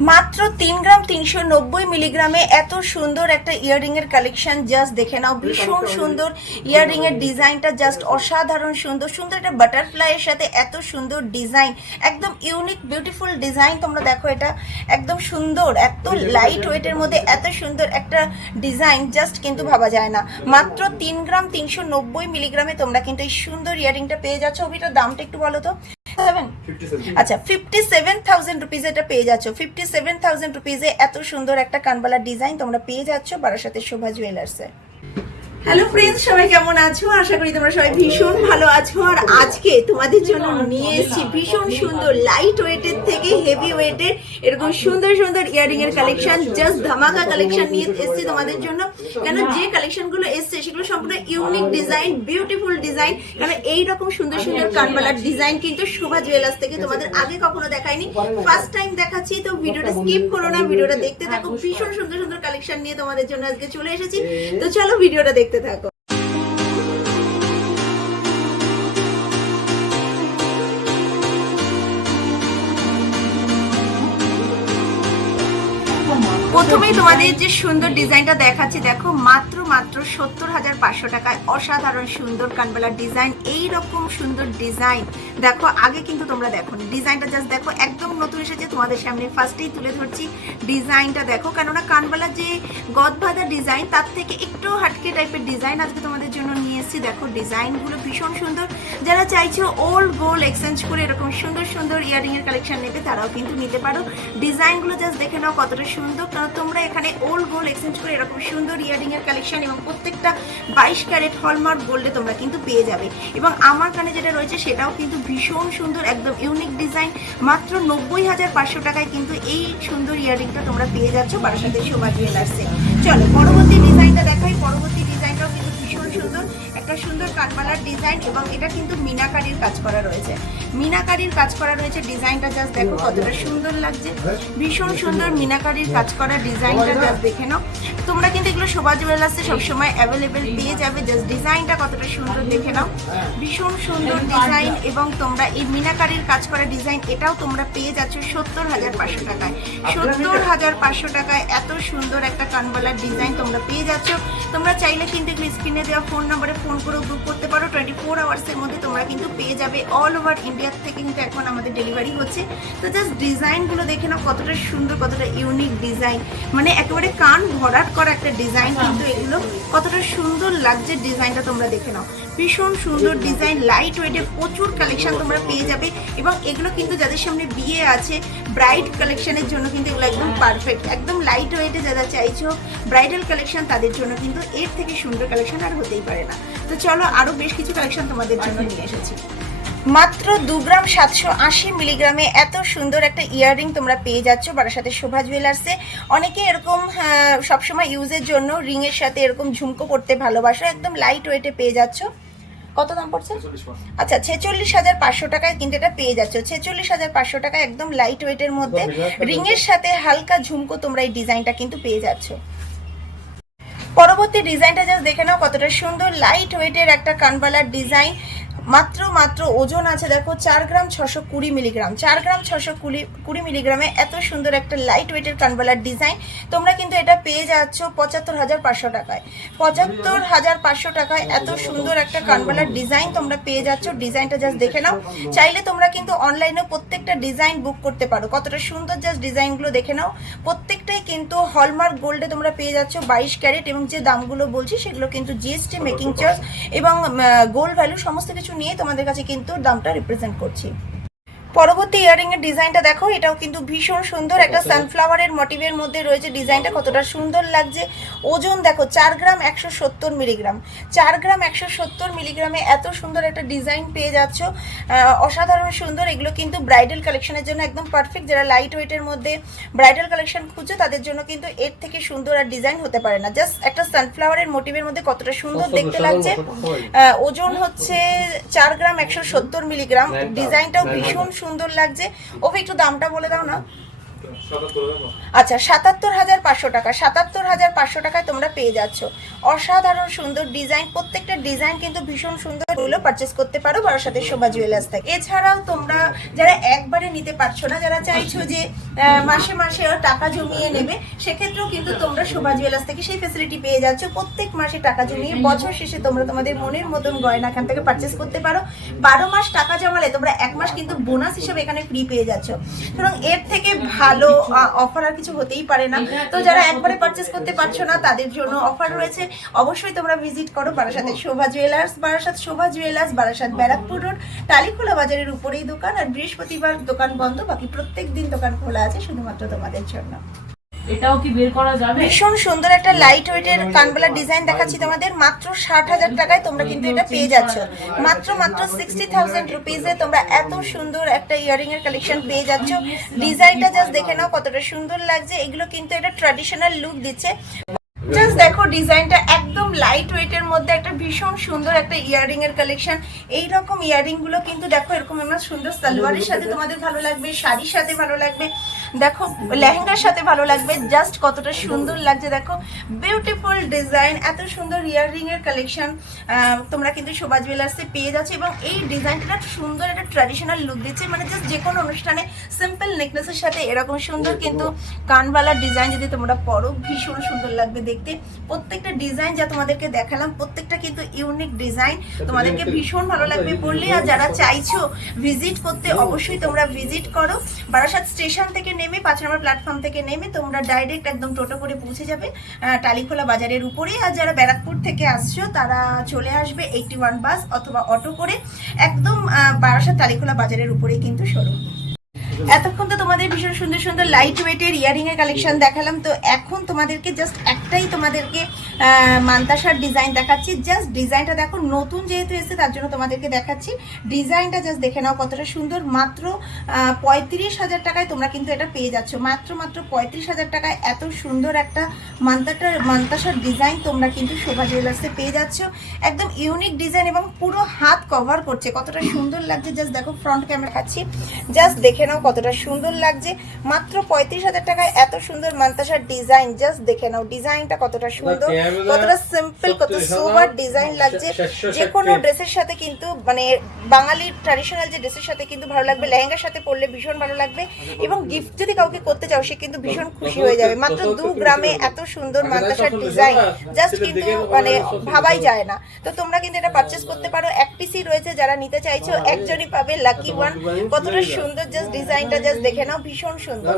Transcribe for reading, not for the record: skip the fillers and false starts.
মাত্র 3 গ্রাম 390 মিলিগ্রামে এত সুন্দর একটা ইয়াররিং এর কালেকশন জাস্ট দেখে নাও। ভীষণ সুন্দর ইয়াররিং এর ডিজাইনটা, জাস্ট অসাধারণ সুন্দর। সুন্দর একটা বাটারফ্লাই এর সাথে এত সুন্দর ডিজাইন, একদম ইউনিক বিউটিফুল ডিজাইন। তোমরা দেখো, এটা একদম সুন্দর, এত লাইট ওয়েটের মধ্যে এত সুন্দর একটা ডিজাইন জাস্ট কিন্তু ভাবা যায় না। মাত্র 3 গ্রাম 390 মিলিগ্রামে তোমরা কিন্তু এই সুন্দর ইয়াররিংটা পেয়ে যাচ্ছ। ওইটার দামটা একটু বলো তো। আচ্ছা, 57,000 রুপিজ এটা পেয়ে যাচ্ছ। 57,000 রুপিজে এত সুন্দর একটা কানবালা ডিজাইন তোমরা পেয়ে যাচ্ছ বারাসাতের শোভা জুয়েলার্সে। হ্যালো ফ্রেন্ডস, সবাই কেমন আছো? আশা করি তোমরা সবাই ভীষণ ভালো আছো। আর আজকে তোমাদের জন্য নিয়ে এসেছি ভীষণ সুন্দর লাইট ওয়েটের থেকে হেভি ওয়েটের এরকম সুন্দর সুন্দর ইয়াররিং এর কালেকশন। জাস্ট ধামাকা কালেকশন নিয়ে এসেছি তোমাদের জন্য। কেন যে কালেকশনগুলো এসছে সেগুলো সম্পূর্ণ ইউনিক ডিজাইন, বিউটিফুল ডিজাইন। কারণ এইরকম সুন্দর সুন্দর কানবালার ডিজাইন কিন্তু শোভা জুয়েলার্স থেকে তোমাদের আগে কখনো দেখায়নি, ফার্স্ট টাইম দেখাচ্ছি। তো ভিডিওটা স্কিপ করো না, ভিডিওটা দেখতে থাকো। ভীষণ সুন্দর সুন্দর কালেকশন নিয়ে তোমাদের জন্য আজকে চলে এসেছি। তো চলো ভিডিওটা দেখতে থাকো। প্রথমেই তোমাদের যে সুন্দর ডিজাইনটা দেখাচ্ছি, দেখো মাত্র 70,500 টাকায় অসাধারণ সুন্দর কানবালার ডিজাইন। এই রকম সুন্দর ডিজাইন দেখো আগে কিন্তু তোমরা দেখো ডিজাইনটা, জাস্ট দেখো একদম নতুন এসেছে তোমাদের সামনে। ফার্স্টেই তুলে ধরছি ডিজাইনটা দেখো, কেননা কানবালার যে গদবাঁধা ডিজাইন তার থেকে একটু হাটকে টাইপের ডিজাইন আজকে তোমাদের জন্য নিয়ে এসেছি। দেখো ডিজাইনগুলো ভীষণ সুন্দর। যারা চাইছো ওল্ড গোল্ড এক্সচেঞ্জ করে এরকম সুন্দর সুন্দর ইয়াররিং এর কালেকশন নেবে, তারাও কিন্তু নিতে পারো। ডিজাইনগুলো জাস্ট দেখে নাও কতটা সুন্দর। কারণ তোমরা এখানে ওল্ড গোল্ড এক্সচেঞ্জ করে এরকম সুন্দর ইয়াররিং এর কালেকশন এবং প্রত্যেকটা 22 ক্যারেট হলমার্ক গোল্ডে তোমরা কিন্তু পেয়ে যাবে। এবং আমার কানে যেটা রয়েছে সেটাও কিন্তু ভীষণ সুন্দর, একদম ইউনিক ডিজাইন। মাত্র 90,500 টাকায় কিন্তু এই সুন্দর ইয়াররিংটা তোমরা পেয়ে যাচ্ছ বারাসাতের শোভা জুয়েলার্সে। চলো পরবর্তী ডিজাইনটা দেখাই। পরবর্তী ডিজাইনটাও কিন্তু ভীষণ সুন্দর, একটা সুন্দর কানবালার ডিজাইন এবং এটা কিন্তু মিনাকারির কাজ করা রয়েছে। মিনাকারির কাজ করা রয়েছে। ডিজাইনটা জাস্ট দেখো কতটা সুন্দর লাগছে। ভীষণ সুন্দর মিনাকারির কাজ করা ডিজাইনটা জাস্ট দেখে নাও। তোমরা কিন্তু এগুলো শোভা জুয়েলার্সে সবসময় অ্যাভেলেবেল পেয়ে যাবে। জাস্ট ডিজাইনটা কতটা সুন্দর দেখে নাও। ভীষণ সুন্দর ডিজাইন এবং তোমরা এই মিনাকারির কাজ করা ডিজাইন এটাও তোমরা পেয়ে যাচ্ছ 70,500 টাকায়। 70,500 টাকায় এত সুন্দর একটা কানবালার ডিজাইন তোমরা পেয়ে যাচ্ছ। তোমরা চাইলে কিন্তু এগুলো স্ক্রিনে দেওয়া ফোন নম্বরে ফোন করেও বুক করতে পারো। 24 আওয়ার্সের মধ্যে তোমরা কিন্তু পেয়ে যাবে। অল ওভার ইন্ডিয়া থেকে কিন্তু এখন আমাদের ডেলিভারি হচ্ছে। তো জাস্ট ডিজাইনগুলো দেখে নাও কতটা সুন্দর, কতটা ইউনিক ডিজাইন, মানে একেবারে কান ভরাট করা একটা ডিজাইন। কিন্তু এগুলো কতটা সুন্দর লাগছে ডিজাইনটা তোমরা দেখে নাও। ভীষণ সুন্দর ডিজাইন, লাইট ওয়েটে প্রচুর কালেকশন তোমরা পেয়ে যাবে। এবং এগুলো কিন্তু যাদের সামনে বিয়ে আছে, ব্রাইড কালেকশনের জন্য কিন্তু এগুলো একদম পারফেক্ট। একদম লাইট ওয়েটে যারা চাইছো ব্রাইডাল কালেকশন, তাদের জন্য কিন্তু এর থেকে সুন্দর কালেকশন আর হতেই পারে না। তো চলো আরো বেশ কিছু কালেকশন তোমাদের জন্য নিয়ে এসেছি। মাত্র 2 গ্রাম 780 মিলিগ্রামে এত সুন্দর একটা ইয়াররিং তোমরা পেয়ে যাচ্ছ বারাসাতের শোভা জুয়েলার্সে। অনেকে এরকম সবসময় ইউজের জন্য রিং এর সাথে এরকম ঝুমকো পড়তে ভালোবাসো, একদম লাইট ওয়েটে পেয়ে যাচ্ছ। কত দাম পড়ছে? আচ্ছা, 46,500 টাকায় কিন্তু এটা পেয়ে যাচ্ছ। 46,500 টাকায় একদম লাইট ওয়েটের মধ্যে রিং এর সাথে হালকা ঝুমকো তোমরা এই ডিজাইনটা কিন্তু পেয়ে যাচ্ছ। পরবর্তী ডিজাইনটা জাস্ট দেখে নাও কতটা সুন্দর, লাইট ওয়েটের একটা কানবালার ডিজাইন। মাত্র ওজন আছে দেখো 4 গ্রাম 620 মিলিগ্রাম। 4 গ্রাম 620 মিলিগ্রামে এত সুন্দর একটা লাইট ওয়েটের কানবালার ডিজাইন তোমরা কিন্তু এটা পেয়ে যাচ্ছ 75,500 টাকায়। 75,500 টাকায় এত সুন্দর একটা কানবালার ডিজাইন তোমরা পেয়ে যাচ্ছ। ডিজাইনটা জাস্ট দেখে নাও। চাইলে তোমরা কিন্তু অনলাইনে প্রত্যেকটা ডিজাইন বুক করতে পারো। কতটা সুন্দর জাস্ট ডিজাইনগুলো দেখে নাও। প্রত্যেকটাই কিন্তু হলমার্ক গোল্ডে তোমরা পেয়ে যাচ্ছ 22 ক্যারেট। এবং যে দামগুলো বলছি সেগুলো কিন্তু জিএসটি, মেকিং চার্জ এবং গোল্ড ভ্যালু সমস্ত কিছু নিয়ে তোমাদের কাছে কিন্তু দামটা রিপ্রেজেন্ট করছি। পরবর্তী ইয়াররিং এর ডিজাইনটা দেখো, এটাও কিন্তু ভীষণ সুন্দর, একটা সানফ্লাওয়ারের মোটিভের মধ্যে রয়েছে। ডিজাইনটা কতটা সুন্দর লাগছে। ওজন দেখো 4 গ্রাম 170 মিলিগ্রাম। 4 গ্রাম 170 মিলিগ্রামে এত সুন্দর একটা ডিজাইন পেয়ে যাচ্ছ। অসাধারণ সুন্দর। এগুলো কিন্তু ব্রাইডাল কালেকশনের জন্য একদম পারফেক্ট। যারা লাইট ওয়েটের মধ্যে ব্রাইডাল কালেকশন খুঁজছো তাদের জন্য কিন্তু এর থেকে সুন্দর আর ডিজাইন হতে পারে না। জাস্ট একটা সানফ্লাওয়ারের মোটিভের মধ্যে কতটা সুন্দর দেখতে লাগছে। ওজন হচ্ছে 4 গ্রাম 170 মিলিগ্রাম। ডিজাইনটাও ভীষণ সুন্দর লাগছে। ওকে একটু দামটা বলে দাও না। আচ্ছা ৭৭,৫০০ টাকা, ৭৭,৫০০ টাকায় তোমরা পেয়ে যাচ্ছ অসাধারণ সুন্দর ডিজাইন। প্রত্যেকটা ডিজাইন কিন্তু ভীষণ সুন্দর, এগুলো পারচেস করতে পারো বারাসাতে শোভা জুয়েলার্স থেকে। এছাড়াও তোমরা যারা একবারে নিতে পারছো না, যারা চাইছো যে মাসে মাসে টাকা জমিয়ে নেবে, সেক্ষেত্রেও কিন্তু তোমরা শোভা জুয়েলার্স থেকে সেই ফ্যাসিলিটি পেয়ে যাচ্ছ। প্রত্যেক মাসে টাকা জমিয়ে বছর শেষে তোমরা তোমাদের মনের মতন গয়না এখান থেকে পারচেস করতে পারো। 12 মাস টাকা জমালে তোমরা 1 মাস কিন্তু বোনাস হিসেবে এখানে ফ্রি পেয়ে যাচ্ছ। সুতরাং এর থেকে ভালো অফার আর কিছু হতেই পারে না। তো যারা একবারে পারচেস করতে পারছো না, তাদের জন্য অফার রয়েছে। অবশ্যই তোমরা ভিজিট করো বারাসাতে শোভা জুয়েলার্স, বারাসাত শোভা জুয়েলার্স, বারাসাত ব্যারাকপুর রোড, টালিখোলা বাজারের উপরেই দোকান। আর বৃহস্পতিবার দোকান বন্ধ, বাকি প্রত্যেক দিন দোকান খোলা আছে শুধুমাত্র তোমাদের জন্য। এটাও কি বের করা যাবে? ভীষণ সুন্দর একটা লাইট ওয়েটের কানবালা ডিজাইন দেখাচ্ছি তোমাদের। মাত্র 60,000 টাকায় তোমরা কিন্তু এটা পেয়ে যাচ্ছ। মাত্র 60,000 রুপিজে তোমরা এত সুন্দর একটা ইয়ারিং এর কালেকশন পেয়ে যাচ্ছ। ডিজাইনটা জাস্ট দেখে নাও কতটা সুন্দর লাগছে। এগুলো কিন্তু এটা ট্র্যাডিশনাল লুক দিচ্ছে। জাস্ট দেখো ডিজাইনটা একদম লাইট ওয়েটের মধ্যে একটা ভীষণ সুন্দর একটা ইয়ারিং এর কালেকশন। এইরকম ইয়ারিং গুলো কিন্তু দেখো এরকম আমরা সুন্দর সালোয়ারের সাথে তোমাদের ভালো লাগবে, শাড়ির সাথে ভালো লাগবে, দেখো লেহেঙ্গার সাথে ভালো লাগবে। জাস্ট কতটা সুন্দর লাগছে দেখো, বিউটিফুল ডিজাইন, এত সুন্দর ইয়ারিং এর কালেকশন তোমরা কিন্তু শোভা জুয়েলার্সে পেয়ে যাচ্ছ। এবং এই ডিজাইনটা সুন্দর একটা ট্র্যাডিশনাল লুক দিচ্ছে। মানে জাস্ট যে কোনো অনুষ্ঠানে সিম্পল নেকলেসের সাথে এরকম সুন্দর কিন্তু কানবালার ডিজাইন যদি তোমরা পরো, ভীষণ সুন্দর লাগবে দেখতে। প্রত্যেকটা ডিজাইন যা তোমাদেরকে দেখালাম প্রত্যেকটা কিন্তু ইউনিক ডিজাইন, তোমাদেরকে ভীষণ ভালো লাগবে পড়লে। আর যারা চাইছো ভিজিট করতে, অবশ্যই তোমরা ভিজিট করো। বারাসাত স্টেশন থেকে নেমে 5 নম্বর প্ল্যাটফর্ম থেকে নেমে তোমরা ডাইরেক্ট একদম টোটো করে পৌঁছে যাবে টালিখোলা বাজারের উপরে। আর যারা ব্যারাকপুর থেকে আসছো তারা চলে আসবে 81 বাস অথবা অটো করে, একদম বারাসাত টালিখোলা বাজারের উপরেই কিন্তু শোরুম। এতক্ষণ তো তোমাদের ভীষণ সুন্দর সুন্দর লাইট ওয়েটের ইয়ারিং এর কালেকশন দেখালাম। তো এখন তোমাদেরকে জাস্ট একটাই তোমাদেরকে মান্তাসার ডিজাইন দেখাচ্ছি। জাস্ট ডিজাইনটা দেখো, নতুন যেহেতু এসেছে তার জন্য তোমাদেরকে দেখাচ্ছি। ডিজাইনটা জাস্ট দেখে নাও কতটা সুন্দর। মাত্র 35,000 টাকায় তোমরা কিন্তু এটা পেয়ে যাচ্ছ। মাত্র 35,000 টাকায় এত সুন্দর একটা মান্তাসার ডিজাইন তোমরা কিন্তু শোভা জুয়েলার্সে পেয়ে যাচ্ছ। একদম ইউনিক ডিজাইন এবং পুরো হাত কভার করছে, কতটা সুন্দর লাগছে। জাস্ট দেখো ফ্রন্ট ক্যামেরা খাচ্ছি, জাস্ট দেখে নাও কতটা সুন্দর লাগছে। মাত্র 35,000 টাকায় এত সুন্দর মান্তাসার ডিজাইন, জাস্ট দেখে নাও ডিজাইনটা কতটা সুন্দর, কতটা সিম্পল, কত সোবার ডিজাইন লাগছে। যে কোনো ড্রেসের সাথে কিন্তু মানে বাঙালি ট্র্যাডিশনাল যে ড্রেসের সাথে কিন্তু ভালো লাগবে, লেহেঙ্গার সাথে পরলে ভীষণ ভালো লাগবে। এবং গিফট যদি কাউকে করতে চাও সে কিন্তু ভীষণ খুশি হয়ে যাবে। মাত্র 2 গ্রামে এত সুন্দর মান্তাসার ডিজাইন জাস্ট কিন্তু মানে ভাবাই যায় না। তো তোমরা কিন্তু এটা পারচেস করতে পারো। এক পিসই রয়েছে, যারা নিতে চাইছো একজনই পাবে, লাকি ওয়ান। কতটা সুন্দর জাস্ট ডিজাইনটা জাস্ট দেখে নাও, ভীষণ সুন্দর।